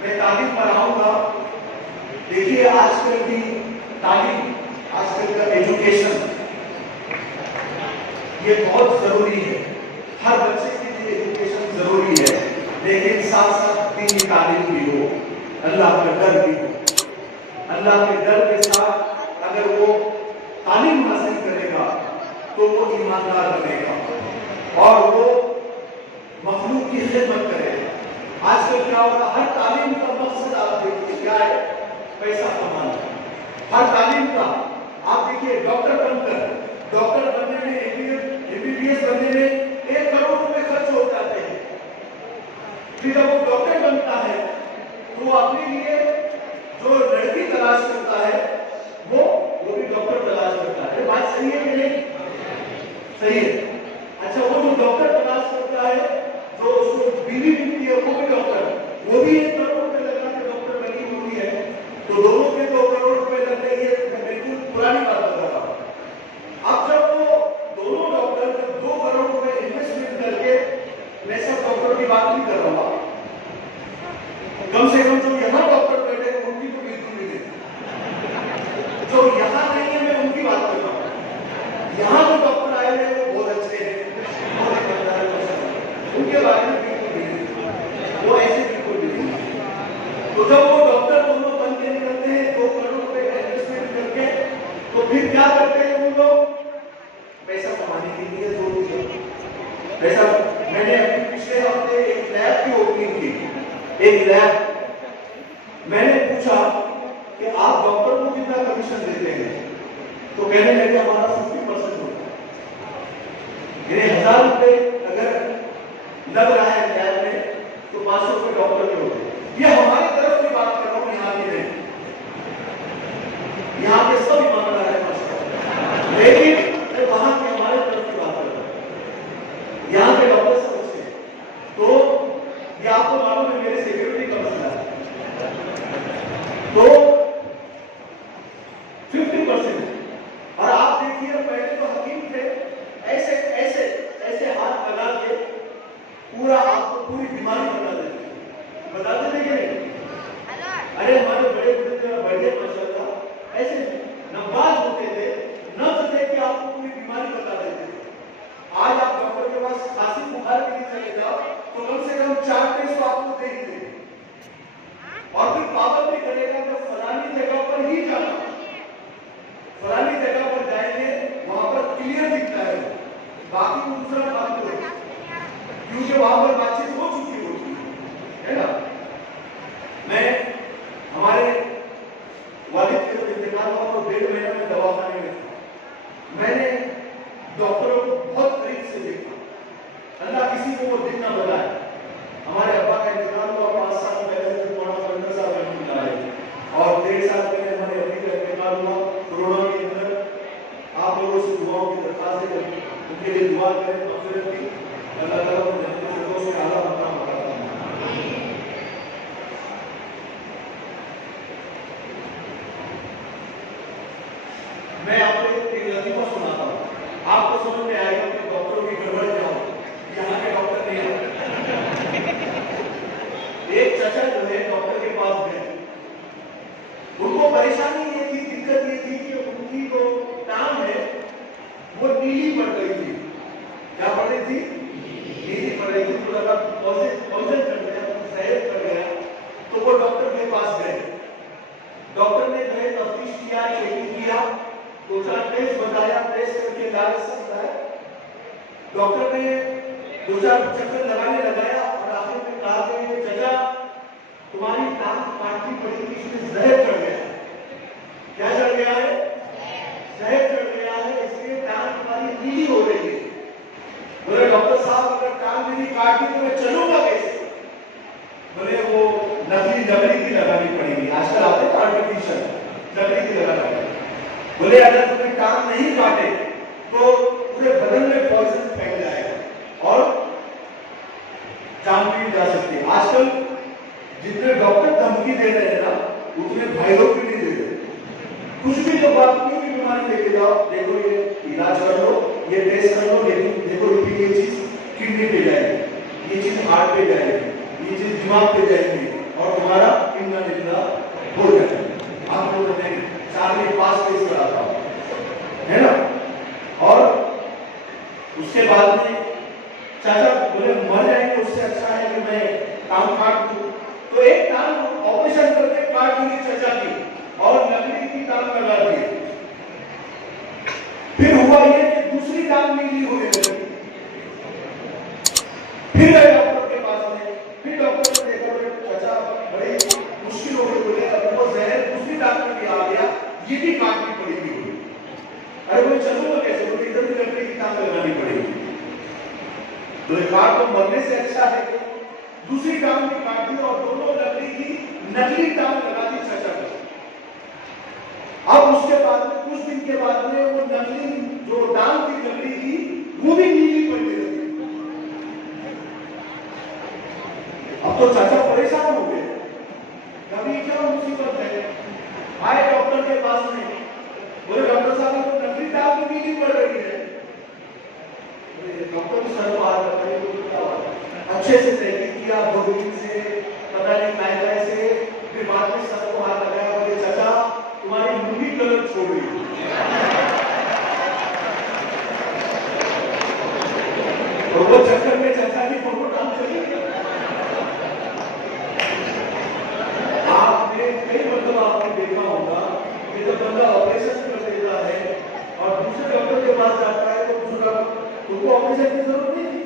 मैं तालीम पढ़ाऊंगा। देखिए आजकल की तालीम, आजकल का एजुकेशन ये बहुत जरूरी है, हर बच्चे के लिए एजुकेशन जरूरी है, लेकिन साथ साथ दीनी तालीम भी हो। अल्लाह का डर भी हो। अल्लाह के डर के साथ अगर वो तालीम हासिल करेगा तो वो ईमानदार बनेगा और वो मखलूक की खिदमत करेगा। आजकल क्या होगा, हर तालीम का मकसद आप देखिए क्या है, पैसा कमाना। हर तालीम का आप देखिए, डॉक्टर बनने में एमबीबीएस बनने में 1 करोड़ रुपए खर्च हो जाते हैं। फिर जब वो डॉक्टर बनता है तो वो अपने लिए जो लड़की तलाश करता है वो भी डॉक्टर तलाश करता है। बात सही है कि नहीं? सही है। अच्छा, वो जो डॉक्टर तलाश करता है, जो उसको बीवी मिलती है वो भी डॉक्टर, वो भी 1 करोड़ रुपए लगा के डॉक्टर बनी हुई है। तो दोनों के 2 करोड़ रुपए लग गए। ये बिल्कुल पुरानी बात बता रहा हूं। अब जब वो दोनों डॉक्टर 2 करोड़ रुपए इन्वेस्टमेंट करके, मैं सब डॉक्टर की बात नहीं कर रहा हूं, कम से कम जो यहाँ डॉक्टर बैठे हैं उनकी तो बिल्कुल नहीं देती। जो यहाँ नहीं है मैं उनकी बात कर रहा हूँ। यहाँ जो डॉक्टर आए हैं वो बहुत अच्छे हैं, बहुत ईमानदार हैं, उनके बारे में बिल्कुल नहीं, वो ऐसे बिल्कुल भी नहीं। तो जब वो डॉक्टर दोनों बन के निकलते हैं 2 करोड़ रुपए का इन्वेस्टमेंट करके, तो फिर क्या करते हैं वो लोग? पैसा कमाने के लिए जोर दिया पैसा। मैंने अभी पिछले हफ्ते एक लैब की ओपनिंग की, एक लैब। मैंने पूछा कि आप डॉक्टर को कितना कमीशन देते हैं? तो कहने लगे हमारा 50% होता है। यानी 1000 रुपए अगर लग रहा है लैब में तो 500 रुपए डॉक्टर के होते हैं। ये हमारी तरफ की बात कर रहा हूँ, यहाँ की नहीं। यहाँ के सब ईमानदार है मास्टर, लेकिन मैं वहां के हमारे तरफ की बात कर रहा हूँ। यहाँ के डॉक्टर सब अच्छे हैं। तो ये आपको मालूम है मेरे सिक्योरिटी का मसला है, तो 50%। और आप देखिए, पहले तो हकीम थे, ऐसे ऐसे ऐसे हाथ लगा के पूरा आपको पूरी बीमारी बता देते कि नहीं? अरे हमारे बड़े बड़े माशाल्लाह ऐसे नवाज होते थे, नफ्स देख के आपको पूरी बीमारी बता देते थे। आज आप डॉक्टर के पास खांसी बुखार के लिए चले जाओ तो कम से कम 4 टेस्ट आपको दे ही देंगे और फिर पाबंद भी करेगा कि फलानी जगह पर ही जाना, फलानी जगह पर जाएंगे वहां पर क्लियर दिखता है, बाकी दूसरा बात करो, क्योंकि वहां पर बातचीत हो चुकी होती है ना। मैं हमारे वालिद के जब इंतकाल हुआ तो 1.5 महीना में दवाखाने में था। मैंने डॉक्टरों को बहुत करीब से देखा, अल्लाह किसी को वो दिन ना बनाए। हमारे अब्बा का इंतकाल हुआ 5 साल पहले, तो 15 साल पहले आए, और 1.5 साल पहले हमारे अब्बी का इंतकाल हुआ कोरोना के अंदर। आप लोगों से दुआओं की दरखास्त है, उनके लिए दुआ करें, मग़फ़िरत की, अल्लाह ताला उन्हें जन्नत से आला मकाम अता फरमाए। मैं आपको एक लतीफ़ा सुनाता हूँ, आपको समझ में आएगा कि डॉक्टरों की गड़बड़ क्या हो। यहाँ के डॉक्टर नहीं आते। एक चाचा जो है डॉक्टर के पास गए, उनको परेशानी ये थी, दिक्कत ये थी कि उनकी जो टांग है वो नीली पड़ गई थी। क्या पड़ रही थी? नीली पड़ रही थी। तो लगा पॉइजन कर गया, जहर कर गया। तो वो डॉक्टर के पास गए। डॉक्टर ने जो है तफ्तीश किया, चेकिंग किया, 2-4 टेस्ट बताया, टेस्ट करके इलाज सकता है। डॉक्टर ने 2-4 चक्कर लगाने लगाया और आखिर में कहा कि चाचा तुम्हारी टांग काटनी पड़ेगी, इसमें जहर चढ़ गया है। क्या चढ़ गया है? जहर चढ़ गया है, इसलिए टांग तुम्हारी नीली हो रही है। बोले डॉक्टर साहब अगर टांग मेरी काटी तो मैं चलूंगा कैसे? बोले वो नकली लकड़ी की लगानी पड़ेगी, आजकल आते हैं आर्टिफिशियल लकड़ी की लगाना पड़ेगी। बोले अगर तुम्हें टांग नहीं काटे तो पूरे बदन में पॉइजन फैल जाएगा और जान भी जा सकती है। आजकल जितने डॉक्टर धमकी दे रहे हैं ना, उतने भाई लोग भी नहीं दे रहे। कुछ भी तो बात, कोई भी बीमारी लेके जाओ, देखो ये इलाज कर लो, ये टेस्ट कर लो, लेकिन देखो ये चीज किडनी पे जाएगी, ये चीज हार्ट पे जाएगी, ये चीज दिमाग पे जाएगी और तुम्हारा इतना निकला हो जाएगा। आप लोगों ने 4-5 टेस्ट करा था, है ना? और उसके बाद में चाचा बोले मर जाएंगे, उससे अच्छा है कि मैं टांग काट दूं। तो एक टांग ऑपरेशन करके काट दी चचा की और नकली की टांग लगा दी। फिर हुआ ये कि दूसरी टांग नीली होने लगी। फिर गए डॉक्टर के पास में, फिर डॉक्टर ने देखा चचा बड़ी मुश्किल हो गई, बोले अब वो जहर दूसरी टांग में भी आ गया, ये भी काटनी पड़ेगी। अरे वो चलूंगा कैसे, बोले इधर भी लकड़ी की टांग लगानी पड़ेगी। तो काट तो मरने से अच्छा है, दूसरी टांग भी काट दी और दोनों लकड़ी की नकली टांग लगा दी चचा को। अब उसके बाद में कुछ दिन के बाद में वो नकली जो टांग थी लकड़ी की वो भी नीली पड़ने लगी। अब तो चाचा परेशान हो गए, कभी क्या मुसीबत है। आए डॉक्टर के पास में, बोले डॉक्टर साहब तो नकली टांग तो नीली पड़ रही है। डॉक्टर सर को हाथ अच्छे से तहकीक किया, बुजुर्ग से पता नहीं काय से, फिर बाद में सर को हाथ लगाया, बोले चाचा तुम्हारी लुंगी कलर छोड़ गई। तो वो चक्कर में चाचा की फोटो काम चली। आपने कई मतलब आपने देखा होगा कि जब बंदा ऑपरेशन कर देता है और दूसरे डॉक्टर के पास जाता है तो दूसरा तुमको ऑपरेशन की जरूरत नहीं थी,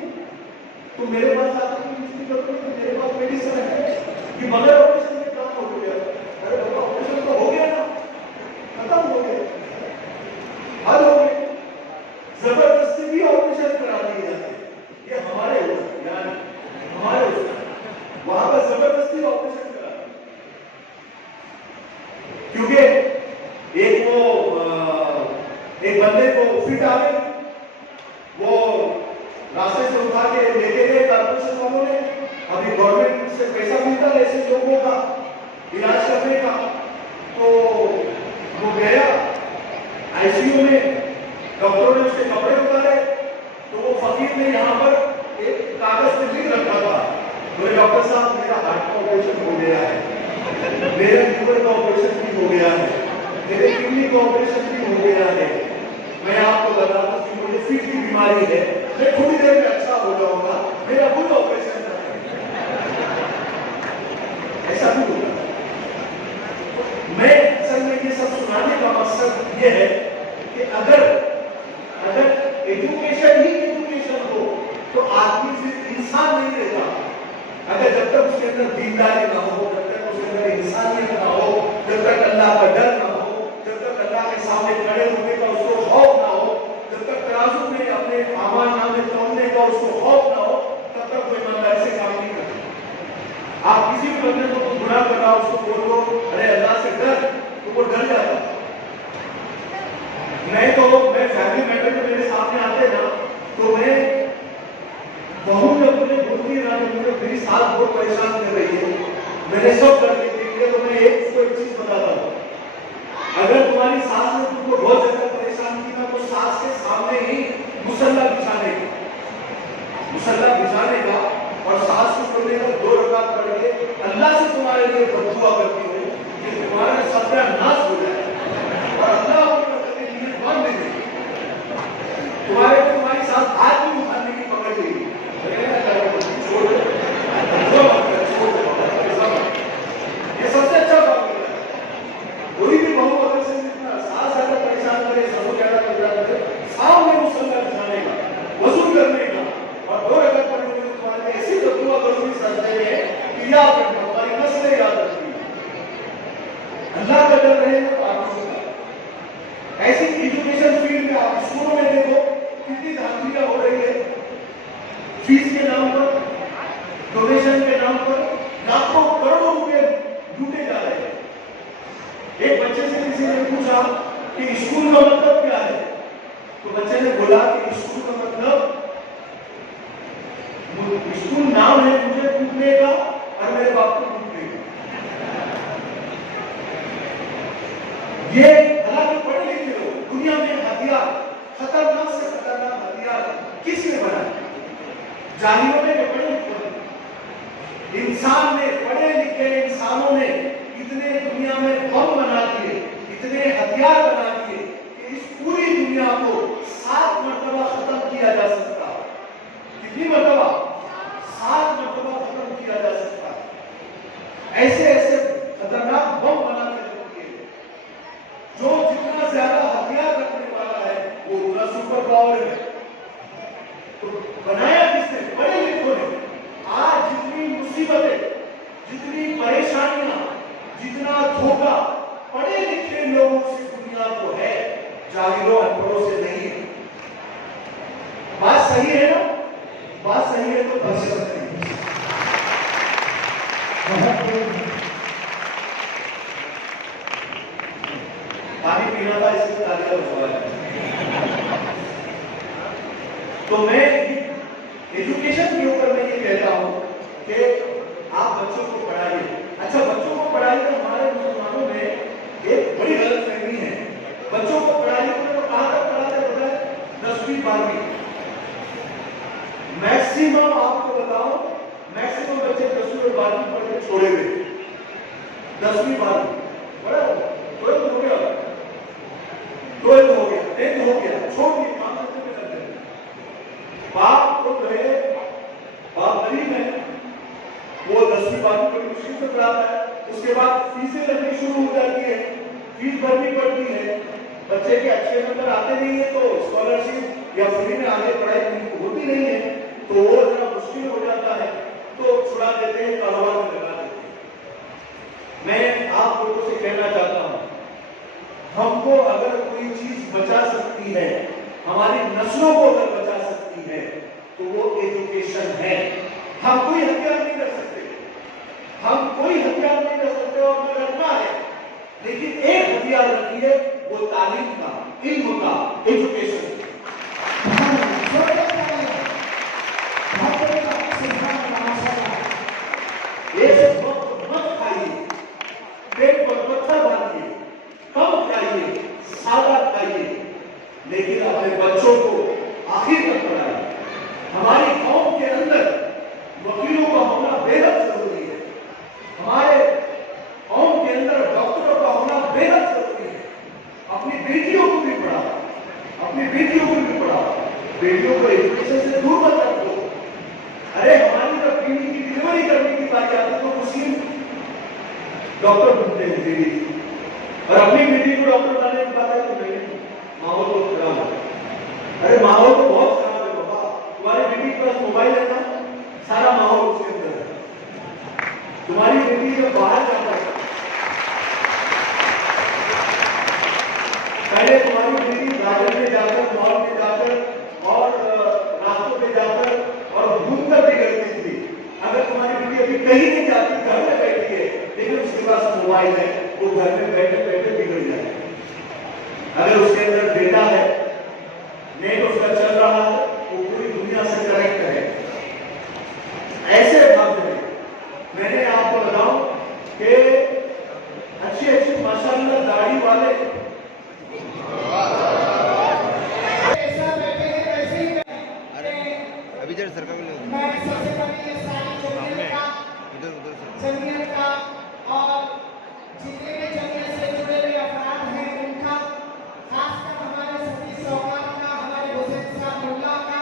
तो मेरे पास आते हैं इसकी जरूरत नहीं, मेरे पास मेडिसिन है कि बगैर ऑपरेशन में काम हो गया। अरे बाबा ऑपरेशन तो हो गया ना, खत्म हो गया, हल हो गया। जबरदस्ती भी ऑपरेशन करा दिए जाते, ये हमारे यानी हमारे वहां पर जबरदस्ती ऑपरेशन करा, क्योंकि एक बंदे को फिट आ गए, वो रास्ते से उठा के लेके गए कॉर्पोरेशन वालों ने। अभी गवर्नमेंट से पैसा मिलता है ऐसे लोगों का इलाज करने का, तो वो गया आईसीयू में, डॉक्टरों ने उसके कपड़े उतारे, तो वो फकीर ने यहाँ पर एक कागज पे लिख रखा था, बोले डॉक्टर साहब मेरा हार्ट का ऑपरेशन हो गया है, मेरे लीवर का ऑपरेशन भी हो गया है, मेरे किडनी का ऑपरेशन भी हो गया है, मैं आपको बता दूं कि मुझे फिट की बीमारी है, मैं थोड़ी देर में अच्छा हो जाऊंगा, मेरा कोई ऑपरेशन नहीं है। ऐसा भी होगा। मैं असल में ये सब सुनाने का मकसद ये है कि अगर एजुकेशन ही एजुकेशन हो तो आदमी फिर इंसान नहीं रहता। अगर जब तक उसके अंदर दीनदारी ना हो, जब तक उसके अंदर इंसानियत ना हो, जब तक अल्लाह का डर ना हो, जब तक अल्लाह के सामने खड़े होने का उसको खौफ ना हो, जब तक तराजू में अपने आमान नामे तोड़ने का उसको खौफ ना हो, तब तक कोई ईमानदारी से काम नहीं करता। आप किसी भी बंदे को गुनाह कर रहा हो उसको बोल दो अरे अल्लाह से डर, तो वो डर जाता। नहीं तो मैं फैमिली मैटर में मेरे सामने आते ना, तो मैं बहू जब मुझे बोलती है ना, मुझे मेरी सास बहुत परेशान कर रही है, मैंने सब कर दी, तो मैं एक चीज बताता हूँ, अगर तुम्हारी सास ने तुमको बहुत ज्यादा परेशान किया तो सास के सामने ही मुसल्ला बिछाने का और सास को पढ़ने का 2 रकात पढ़ के अल्लाह से तुम्हारे लिए बददुआ करती हूँ कि तुम्हारा सत्यानाश हो जाए और अल्लाह तुम्हारी सास हाथ भी उठाने की पकड़ लेगी। ये सबसे अच्छा काम है। कोई भी बहू अगर से सास ज्यादा परेशान करे, सबको ज्यादा परेशान करे, सामने मुसल्ला बिछाने का, वजू करने का और 2 रकात पढ़ने के तुम्हारे ऐसी बददुआ करूंगी सजदे में कि याद रखना, तुम्हारी नस्लें याद रखनी। अल्लाह का डर रहेगा तो आप ऐसी एजुकेशन फील्ड में आप स्कूलों में देखो कितनी धांधलियां हो रही है, फीस के नाम पर, डोनेशन के नाम पर लाखों करोड़ों रुपए लूटे जा रहे हैं। एक बच्चे से किसी ने पूछा कि स्कूल का मतलब क्या है, तो बच्चे ने बोला कि स्कूल का मतलब स्कूल नाम है मुझे कूटने का और मेरे बाप को कूटने का। ये हालांकि पढ़े लिखे लोग दुनिया में हथियार, खतरनाक से खतरनाक हथियार किसने बनाया? जाहिरों ने, पढ़े लिखे इंसान ने, पढ़े लिखे इंसानों ने इतने दुनिया में बम बना दिए, इतने हथियार बना दिए कि इस पूरी दुनिया को 7 मरतबा खत्म किया जा सकता। कितनी मरतबा? 7 मरतबा खत्म किया जा सकता। ऐसे ऐसे तो बनाया किसने? पढ़े लिखों ने। आज जितनी मुसीबतें, जितनी परेशानियां, जितना धोखा पढ़े लिखे लोगों से दुनिया को है, जाहिरों अनपढ़ों से नहीं है। बात सही है ना? बात सही है तो दर्शक करिए। पानी पीना था इसलिए तालियां बजा रहे हैं। तो मैं एजुकेशन के ऊपर मैं ये कहता हूं कि आप बच्चों को पढ़ाइए। अच्छा, बच्चों को पढ़ाइए तो हमारे मुसलमानों में एक बड़ी गलतफहमी है। बच्चों को पढ़ाइए तो कहां तक पढ़ाते होता है? 10वीं 12वीं। मैक्सिमम आपको बताओ, मैक्सिमम बच्चे 10वीं और 12वीं पढ़ के छोड़े हुए। 10वीं 12वीं बड़ा हो गया, 12th हो गया, 10th हो गया, छोड़ दिए, काम करते में करते हैं। बाप तो गए, बाप गरीब है, वो 10वीं 12वीं बड़ी मुश्किल से पढ़ाता है। उसके बाद फीसें लगनी शुरू हो जाती है, फीस भरनी पड़ती है। बच्चे के अच्छे नंबर आते नहीं है तो स्कॉलरशिप या फ्री में आगे पढ़ाई होती नहीं है, तो वो जरा मुश्किल हो जाता है, तो छुड़ा देते हैं, कारोबार में लगा देते हैं। मैं आप लोगों से कहना चाहता हूं, हमको अगर कोई चीज बचा सकती है, हमारी नस्लों को अगर बचा सकती है, तो वो एजुकेशन है। हम कोई हथियार नहीं कर सकते, हम कोई हथियार नहीं कर सकते और हमें रखना है, लेकिन एक हथियार रखिए, वो तालीम का, इल्म का, एजुकेशन। ये सब मत खाइए, पेट पर पत्थर बांधिए, कम खाइए, सादा खाइए, लेकिन अपने बच्चों को आखिर तक पढ़ाइए। हमारी कौम के अंदर वकीलों का होना बेहद जरूरी है, हमारे कौम के अंदर डॉक्टरों का होना बेहद जरूरी है। अपनी बेटियों को भी पढ़ाओ, अपनी बेटियों को भी पढ़ाओ, बेटियों को एजुकेशन से दूर मत रखो। अरे हमारी जब बेटी की डिलीवरी करने की बात आती है तो मुस्लिम डॉक्टर बनते हैं बेटी, और अपनी बेटी को डॉक्टर बनाने की बात है तो नहीं, माहौल तो खराब है। अरे माहौल तो बहुत खराब है बाबा, तुम्हारी बेटी के पास मोबाइल है ना, सारा माहौल उसके अंदर है। तुम्हारी बेटी जब बाहर जाता है, पहले तुम्हारी बेटी गार्डन में जाकर, मॉल में जाकर और रास्तों में जाकर और घूमकर बिगड़ती थी। अगर तुम्हारी बेटी अभी कहीं नहीं जाती, घर में बैठी है, लेकिन उसके पास मोबाइल है, वो घर में बैठे बैठे बिगड़ जाए। अगर उसके अंदर डेटा है, नेट उसका चल रहा है, वो पूरी दुनिया से कनेक्ट है। ऐसे भाग में मैंने आपको बताऊं कि अच्छी अच्छी माशाअल्लाह दाढ़ी वाले अभी जरा सरकार मैं सबसे पहले ये सारी जमीयत का और जितने भी जमीयत से जुड़े हुए अफराद हैं उनका, खासकर हमारे सभी सौगात का, हमारे हुसैन साहब मुल्ला का,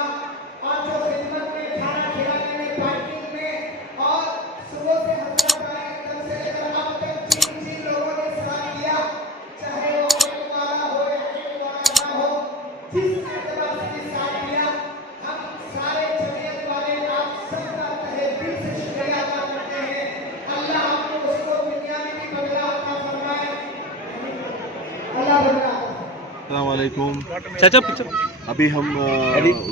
और जो खिदमत में, खाना खिलाने में, पार्किंग में और सुबह से हजरत आए तब से लेकर अब तक जिन लोगों ने साथ दिया, चाहे वो एक वाला हो या एक वाला ना हो, जिस एतबार से भी साथ दिया, हम सारे जमीयत वाले आप सबका तहे दिल से शुक्रिया अदा करते हैं। अल्लाह आपको उसको दुनिया में भी बदला अता फरमाए। अल्लाह बदला। अस्सलाम वालेकुम। चाचा अभी हम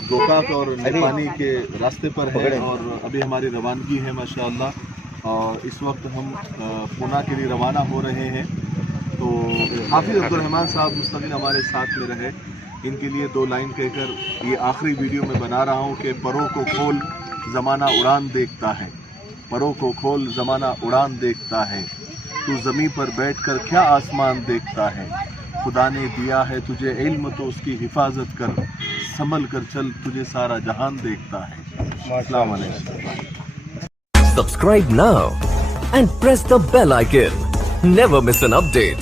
गोकाक और नेपानी के रास्ते पर हैं और अभी हमारी रवानगी है माशाअल्लाह, और इस वक्त हम पूना के लिए रवाना हो रहे हैं। तो हाफिज अब्दुल रहमान साहब मुस्तकिल हमारे साथ में रहे, इनके लिए 2 लाइन कहकर ये आखिरी वीडियो में बना रहा हूँ कि परों को खोल ज़माना उड़ान देखता है, परों को खोल ज़माना उड़ान देखता है, तू ज़मीं पर बैठकर क्या आसमान देखता है, खुदा ने दिया है तुझे इल्म तो उसकी हिफाजत कर, संभल कर चल तुझे सारा जहान देखता है। अस्सलाम वालेकुम। Subscribe now and press the bell icon. Never miss an update.